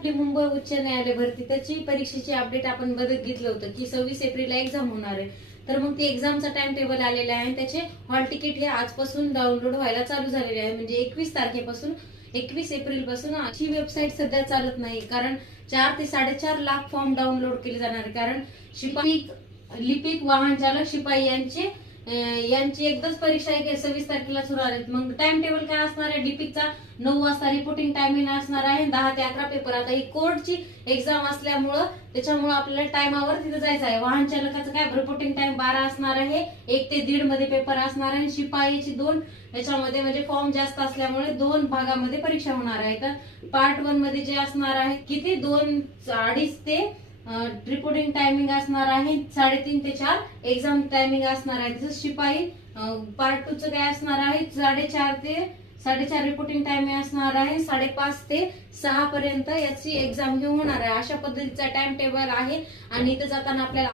आपली मुंबई उच्च न्यायालय भरती त्याची परीक्षेची अपडेट आपण बघितलं होतं की 26 एप्रिलला एक्झाम होणार आहे. तर मग ती एक्झामचा टाइम टेबल आलेला आहे. त्याचे हॉल तिकीट हे आजपासून डाउनलोड व्हायला चालू झालेले आहे. म्हणजे 21 तारखेपासून 21 एप्रिल पासून ही वेबसाईट सध्या चालत नाही, कारण 4 ते 4.5 लाख फॉर्म डाउनलोड केले जाणार आहे. कारण शिपाई, लिपिक, वाहन चालक, शिपाई यांची एकदाच परीक्षा आहे 26 तारखेला सुरू आहे. मग टाइम टेबल काय असणार आहे? डीपीचा 9 वाजता रिपोर्टिंग टायमिंग असणार आहे, 10 ते 11 पेपर. आता ही कोर्टची एक्झाम असल्यामुळं त्याच्यामुळे आपल्याला टाइमावर तिथे जायचं आहे. वाहन चालकाचं काय रिपोर्टिंग टाइम 12 असणार आहे, 1 ते 1.5 मध्ये पेपर असणार आहे. शिपाईची 2 याच्यामध्ये म्हणजे फॉर्म जास्त असल्यामुळे 2 भागामध्ये परीक्षा होणार आहे. तर पार्ट 1 मध्ये जे असणार आहे किती 2-2.5 ते रिपोर्टिंग टायमिंग असणार आहे, 3:30 ते 4 एक्झाम टायमिंग असणार आहे. तसंच शिपाई पार्ट 2 चं काय असणार आहे 4:30 ते 4:30 रिपोर्टिंग टायमिंग असणार आहे, 5:30 ते 6 पर्यंत याची एक्झाम घेऊन होणार आहे. अशा पद्धतीचा टाइम टेबल आहे. आणि इथे जाताना आपल्याला